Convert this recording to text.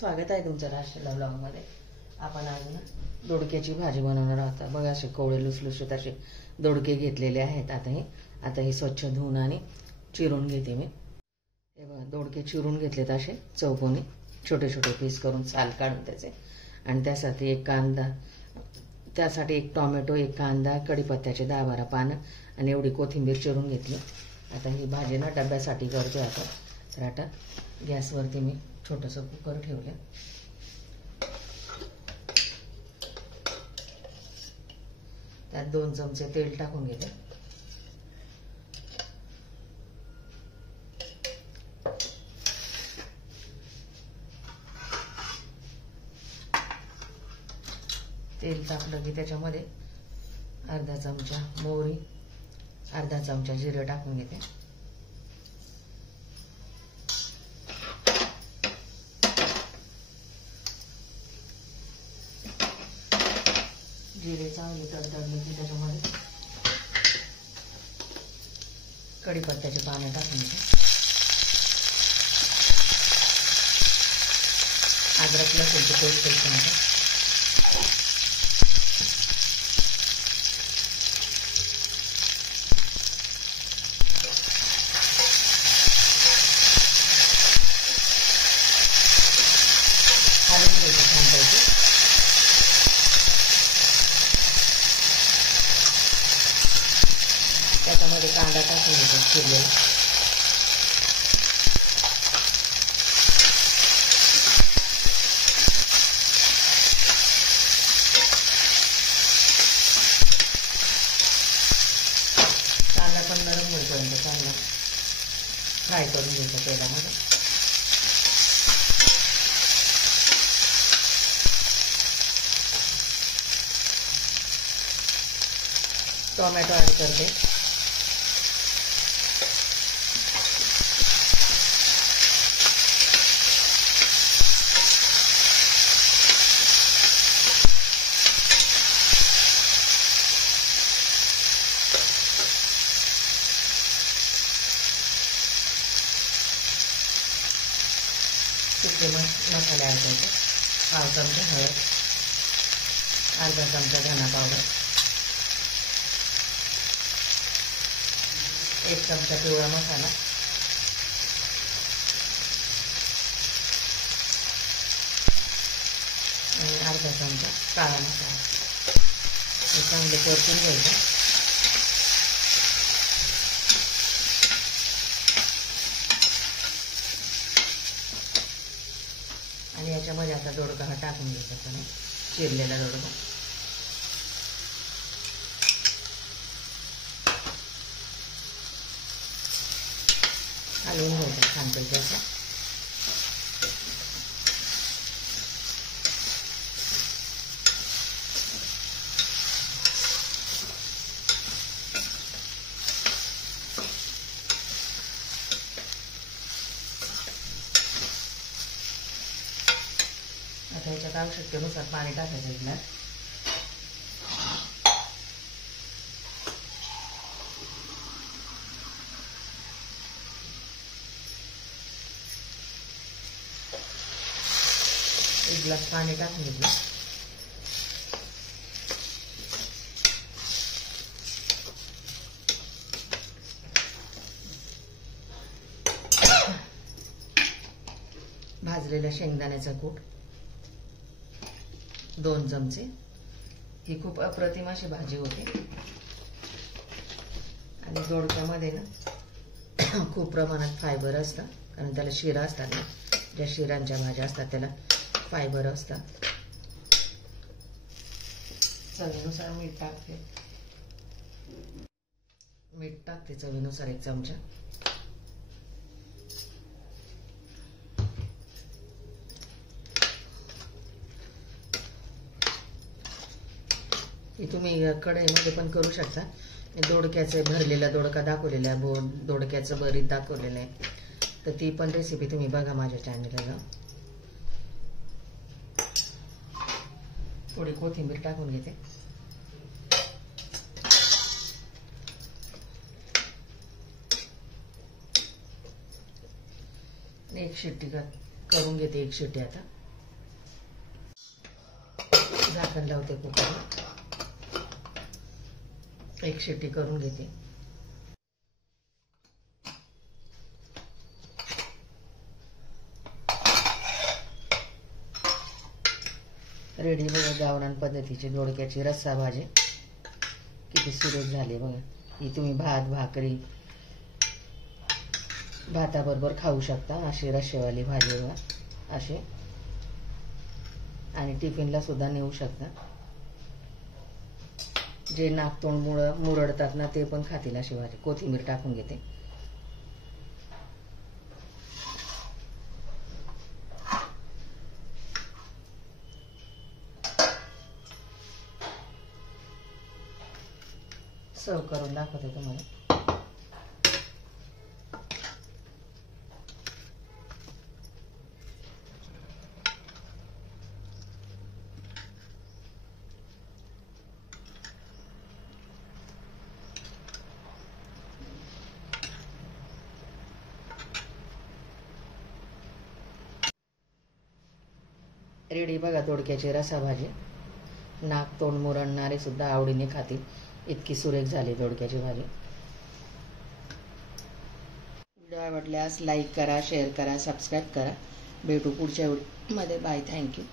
स्वागत आहे तुमचं राष्ट्रीय ब्लॉगमध्ये। आपण आज ना दोडक्याची भाजी बनवणार आहोत। बघा असे कोवळे लुसलुशीत असे दोडके घेतलेले आहेत। आता हे स्वच्छ धुवून आणि चिरून घेते मी। हे बघा दोडके चिरून घेतलेत असे चौकोनी छोटे छोटे पीस करून साल काढून त्याचे। आणि त्यासाठी एक कांदा, त्यासाठी एक टोमॅटो, एक कांदा, कढीपत्त्याचे 10-12 पानं आणि एवढी कोथिंबीर चिरून घेतली। आता ही भाजी ना डब्यासाठी करतोय आपण। तर आता गॅसवरती मी छोटंसं कुकर ठेवलं। त्यात 2 चमचे तेल टाकून घेते। तेल टाकलं की त्याच्यामध्ये अर्धा चमचा मोहरी, अर्धा चमचा जिरे टाकून घेते। जिरे चांगले तडतडले की त्याच्यामध्ये कढीपत्त्याचे पानं टाकून घ्यायचे। अद्रक लसूणची पेस्ट टाकायची। हलवून घ्यायची छानपैकी। त्याच्यामध्ये कांदा टाकून घ्यायचा चिरलेला। कांदा पण नरम होईपर्यंत चांगला फ्राय करून घ्यायचा तेलामध्ये। टोमॅटो ऍड करते। सुके मसाले ऍड करते। 1/2 चमचा हळद, अर्धा चमचा धना पावडर, 1 चमचा पिवळा मसाला, आणि अर्धा चमचा काळा मसाला। हे चांगले परतून घ्यायचं। आणि याच्यामध्ये आता दोडका हा टाकून घ्यायचा, चिरलेला दोडका। हलवून घ्यायचं छानपैकी असं। आता याच्यात आवश्यकतेनुसार पाणी टाकायचं इथलं। एक ग्लास पाणी टाकून घेतलं। भाजलेल्या शेंगदाण्याचा कूट 2 चमचे। ही खूप अप्रतिम अशी भाजी होते। आणि दोडक्यामध्ये ना खूप प्रमाणात फायबर असतं, कारण त्याला शिरा असतात ना, ज्या शिरांच्या भाज्या असतात त्याला फायबर असतात। चवीनुसार मीठ टाकते। चवीनुसार 1 चमचा। हे तुम्ही कढईमध्ये पण करू शकता। दोडक्याचे भरलेला दोडका दाखवलेला आहे, दोडक्याचं भरीत दाखवलेलं आहे। तर ती पण रेसिपी तुम्ही बघा माझ्या चॅनलला जाऊन। थोडी कोथिंबीर टाकून घेते। एक शिट्टी करून घेते, एक शिट्टी आता। झाकण लावते कुकर, एक शिट्टी करून घेते. रेडी बघा गावरान पद्धतीची दोडक्याची रस्सा भाजी किती सुरेख झाली बघा. ही तुम्ही भात भाकरी भाताबरोबर खाऊ शकता अशी रश्शेवाली भाजी बघा अशी, आणि टिफिनला सुद्धा नेऊ शकता. जे नाकतोंड मुरडतात ना ते पण खातील अशी भाजी. कोथिंबीर टाकून घेते. सर्व करून दाखवते तुम्हाला. रेडी बघा दोडक्याची रसा भाजी. नाक तोंड मुरडणारे सुद्धा आवडीने खातील इतकी सुरेख झाली दोडक्याची भाजी. व्हिडिओ आवडल्यास लाईक करा, शेअर करा, सबस्क्राईब करा. भेटू पुढच्या व्हिडिओमध्ये. बाय. थँक्यू.